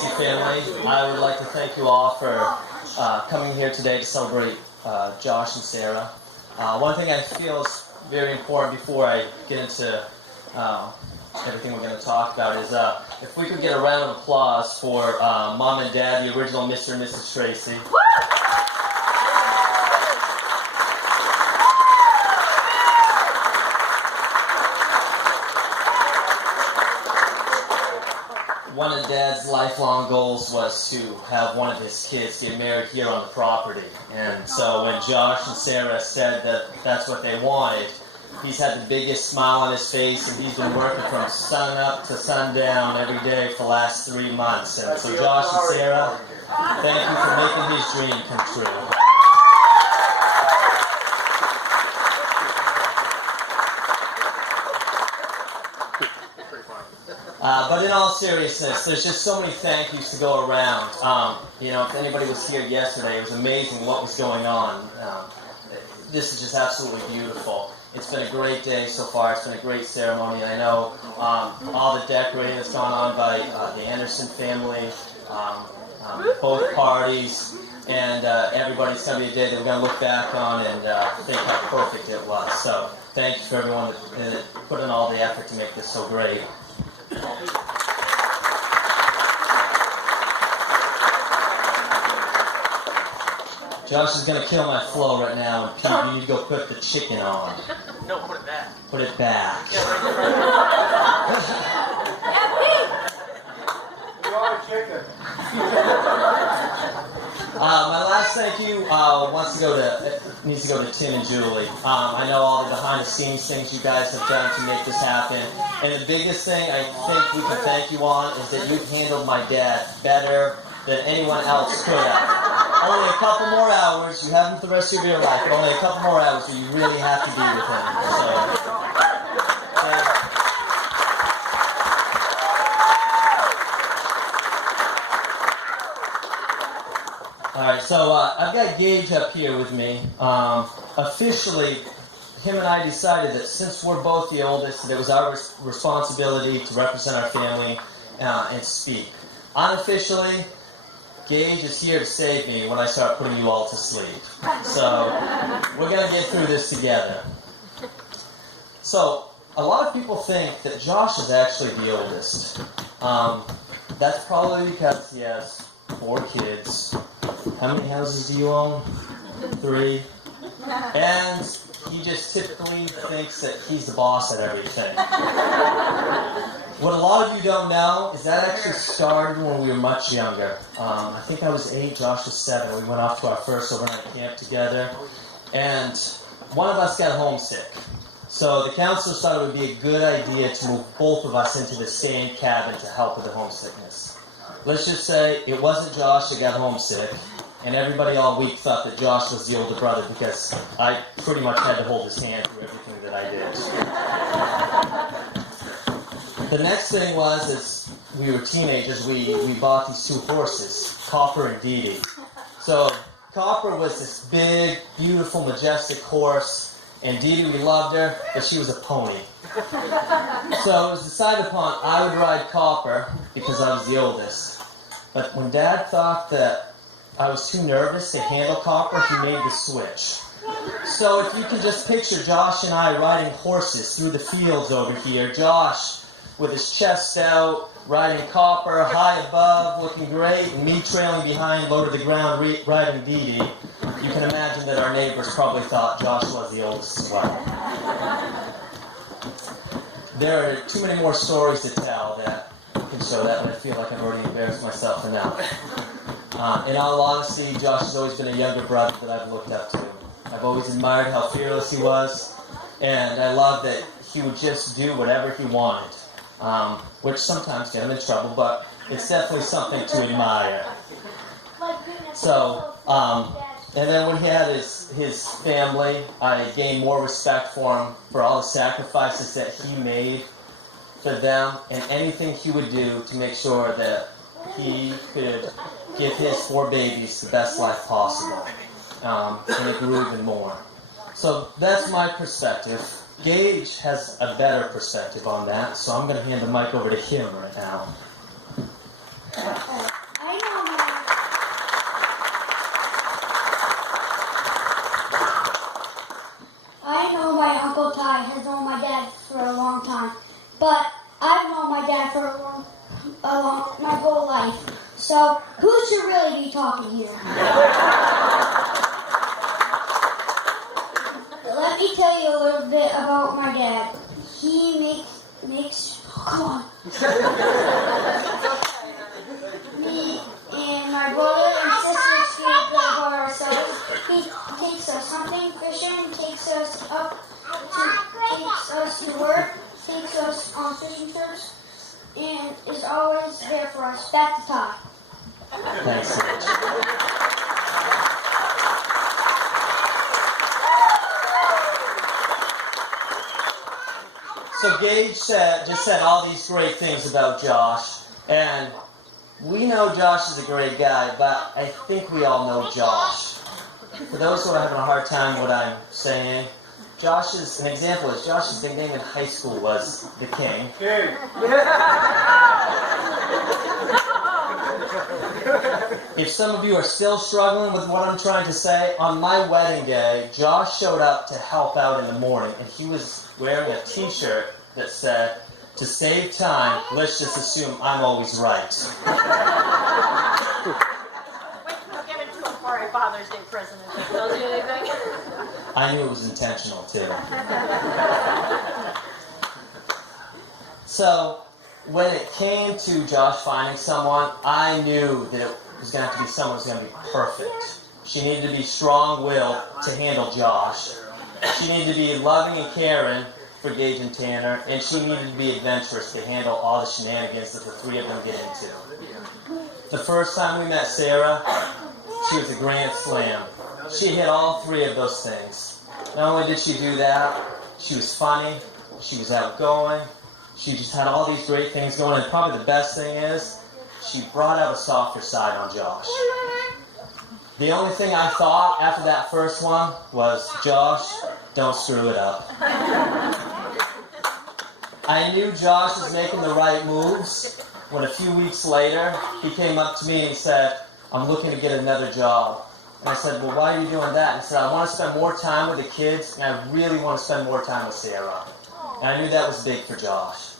Tracy family. I would like to thank you all for coming here today to celebrate Josh and Sarah. One thing I feel is very important before I get into everything we're going to talk about is if we could get a round of applause for Mom and Dad, the original Mr. and Mrs. Tracy. One of Dad's lifelong goals was to have one of his kids get married here on the property. And so when Josh and Sarah said that that's what they wanted, he's had the biggest smile on his face, and he's been working from sun up to sundown every day for the last 3 months. And so Josh and Sarah, thank you for making his dream come true. But in all seriousness, there's just so many thank yous to go around. If anybody was here yesterday, it was amazing what was going on. This is just absolutely beautiful. It's been a great day so far. It's been a great ceremony. I know all the decorating that's gone on by the Anderson family, both parties, and everybody's going to be a day that we're going to look back on and think how perfect it was. So thank you for everyone that put in all the effort to make this so great. Josh is going to kill my flow right now, and Pete, you need to go put the chicken on. No, put it back. Put it back. Yeah, right. You are a chicken. My last thank you needs to go to Tim and Julie. I know all the behind-the-scenes things you guys have done to make this happen. And the biggest thing I think we can thank you on is that you've handled my dad better than anyone else could have. Only a couple more hours. You have him for the rest of your life, but only a couple more hours, so you really have to be with him. Alright, so I've got Gage up here with me. Officially, him and I decided that since we're both the oldest, that it was our responsibility to represent our family and speak. Unofficially, Gage is here to save me when I start putting you all to sleep. So, we're going to get through this together. So, a lot of people think that Josh is actually the oldest. That's probably because he has 4 kids. How many houses do you own? 3. And he just typically thinks that he's the boss at everything. What a lot of you don't know is that actually started when we were much younger. I think I was 8, Josh was 7. We went off to our first overnight camp together. And one of us got homesick. So the counselors thought it would be a good idea to move both of us into the same cabin to help with the homesickness. Let's just say it wasn't Josh that got homesick. And everybody all week thought that Josh was the older brother because I pretty much had to hold his hand through everything that I did. The next thing was, as we were teenagers, we bought these 2 horses, Copper and Dee Dee. So Copper was this big, beautiful, majestic horse, and Dee Dee, we loved her, but she was a pony. So it was decided upon I would ride Copper because I was the oldest. But when Dad thought that I was too nervous to handle Copper, he made the switch. So if you can just picture Josh and I riding horses through the fields over here, Josh with his chest out, riding Copper high above, looking great, and me trailing behind, low to the ground, riding Dee Dee, you can imagine that our neighbors probably thought Josh was the oldest as well. There are too many more stories to tell that can show that, but I feel like I've already embarrassed myself enough. In all honesty, Josh has always been a younger brother that I've looked up to. I've always admired how fearless he was, and I love that he would just do whatever he wanted, which sometimes get him in trouble, but it's definitely something to admire. So, and then when he had his family, I gained more respect for him, for all the sacrifices that he made for them, and anything he would do to make sure that he could give his 4 babies the best life possible. And it grew even more. So that's my perspective. Gage has a better perspective on that, so I'm going to hand the mic over to him right now. Let me tell you a little bit about my dad. He makes come on. Me and my brother and sisters feel good about ourselves. He takes us hunting, fishing, takes us to work, takes us on fishing trips, and is always there for us. Back to Todd. Thanks so much. So Gage just said all these great things about Josh, and we know Josh is a great guy, but I think we all know Josh. For those who are having a hard time with what I'm saying, an example is Josh's nickname in high school was the King. Okay. If some of you are still struggling with what I'm trying to say, on my wedding day, Josh showed up to help out in the morning, and he was wearing a t-shirt that said, "To save time, let's just assume I'm always right." Wait, don't give it to him for a Father's Day present. If he tells you anything. I knew it was intentional, too. So, when it came to Josh finding someone, I knew that it was going to have to be someone who was going to be perfect. She needed to be strong-willed to handle Josh. She needed to be loving and caring for Gage and Tanner, and she needed to be adventurous to handle all the shenanigans that the three of them get into. The first time we met Sarah, she was a grand slam. She hit all three of those things. Not only did she do that, she was funny, she was outgoing, she just had all these great things going, and probably the best thing is, she brought out a softer side on Josh. The only thing I thought after that first one was, Josh, don't screw it up. I knew Josh was making the right moves when a few weeks later, he came up to me and said, "I'm looking to get another job." And I said, "Well, why are you doing that?" And he said, "I want to spend more time with the kids, and I really want to spend more time with Sarah." And I knew that was big for Josh.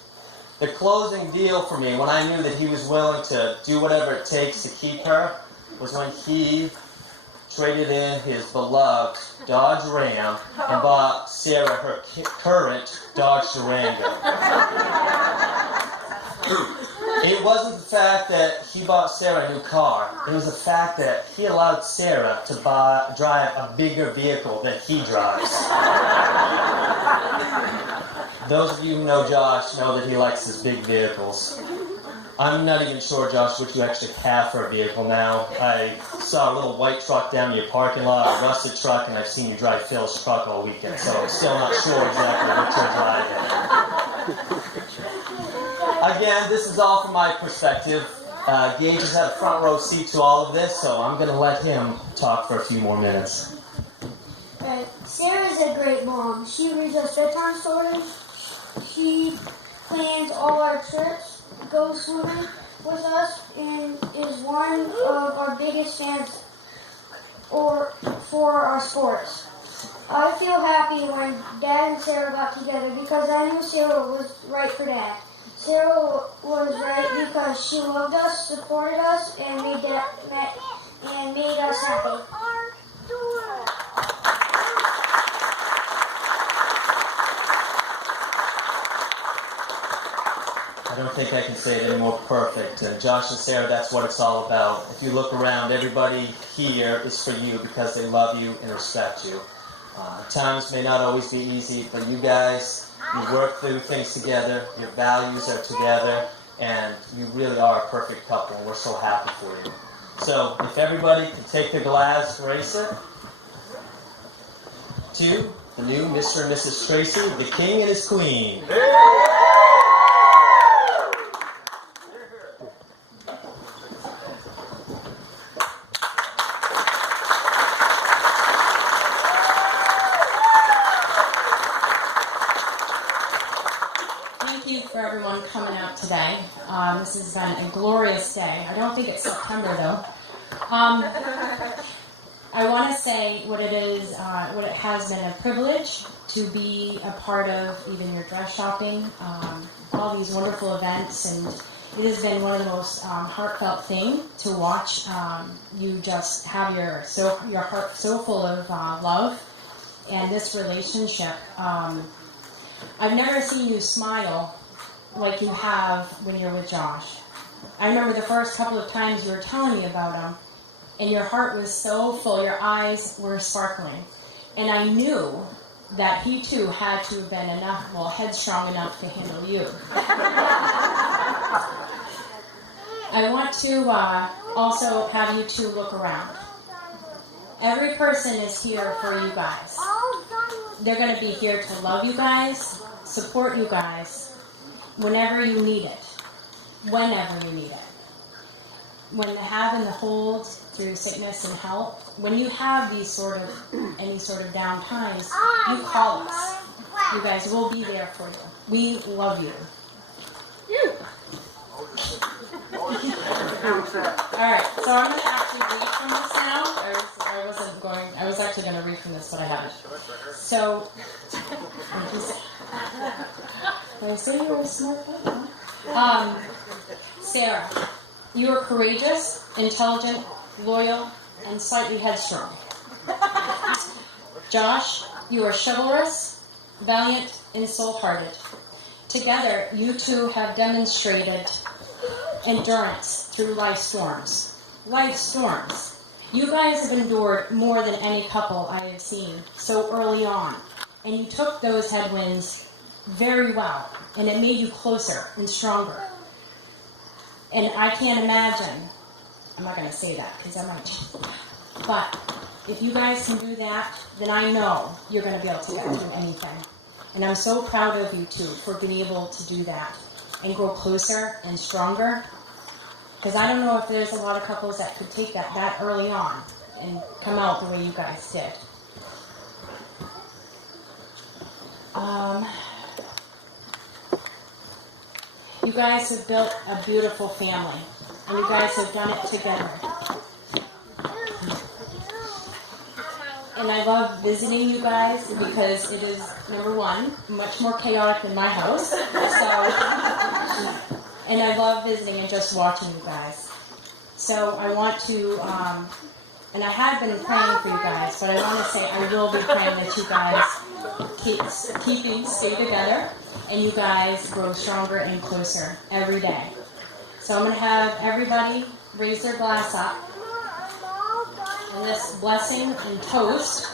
The closing deal for me, when I knew that he was willing to do whatever it takes to keep her, was when he traded in his beloved Dodge Ram and bought Sarah her current Dodge Durango. It wasn't the fact that he bought Sarah a new car. It was the fact that he allowed Sarah to drive a bigger vehicle than he drives. Those of you who know Josh know that he likes his big vehicles. I'm not even sure, Josh, what you actually have for a vehicle now. I saw a little white truck down in your parking lot, a rusted truck, and I've seen you drive Phil's truck all weekend, so I'm still not sure exactly what you're driving. Again, this is all from my perspective. Gage has had a front row seat to all of this, so I'm going to let him talk for a few more minutes. Sarah's a great mom. She reads us bedtime stories. She plans all our trips, goes swimming with us, and is one of our biggest fans for our sports. I feel happy when Dad and Sarah got together because I knew Sarah was right for Dad. Sarah was right because she loved us, supported us, and made us happy. I don't think I can say it any more perfect. And Josh and Sarah, that's what it's all about. If you look around, everybody here is for you because they love you and respect you. Times may not always be easy, but you guys, you work through things together, your values are together, and you really are a perfect couple, and we're so happy for you. So, if everybody can take the glass bracelet to the new Mr. and Mrs. Tracy, the King and his Queen. For everyone coming out today. This has been a glorious day. I don't think it's September though. I want to say what it is, what it has been a privilege to be a part of even your dress shopping, all these wonderful events, and it has been one of the most heartfelt thing to watch. You just have your heart so full of love and this relationship. I've never seen you smile like you have when you're with Josh. I remember the first couple of times you were telling me about him, and your heart was so full, your eyes were sparkling. And I knew that he too had to have been headstrong enough to handle you. I want to also have you two look around. Every person is here for you guys. They're going to be here to love you guys, support you guys, whenever you need it, whenever you need it. When the have and the hold through sickness and health, when you have any sort of down times, you call us. You guys will be there for you. We love you. Alright, so I'm going to actually read from this now. I was actually going to read from this, but I haven't. So, did I say you were a smart guy? Sarah, you are courageous, intelligent, loyal, and slightly headstrong. Josh, you are chivalrous, valiant, and soul-hearted. Together, you two have demonstrated endurance through life's storms. Life's storms. You guys have endured more than any couple I have seen so early on, and you took those headwinds very well, and it made you closer and stronger. And I can't imagine, I'm not going to say that because I might, but if you guys can do that, then I know you're going to be able to get through anything. And I'm so proud of you two for being able to do that and grow closer and stronger. Because I don't know if there's a lot of couples that could take that early on and come out the way you guys did. You guys have built a beautiful family, and you guys have done it together. And I love visiting you guys because it is, number one, much more chaotic than my house. So, and I love visiting and just watching you guys. So I want to, and I have been praying for you guys, but I want to say I will be praying that you guys stay together, and you guys grow stronger and closer every day. So I'm going to have everybody raise their glass up. And this blessing and toast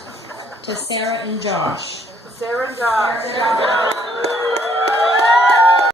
to Sarah and Josh. Sarah and Josh.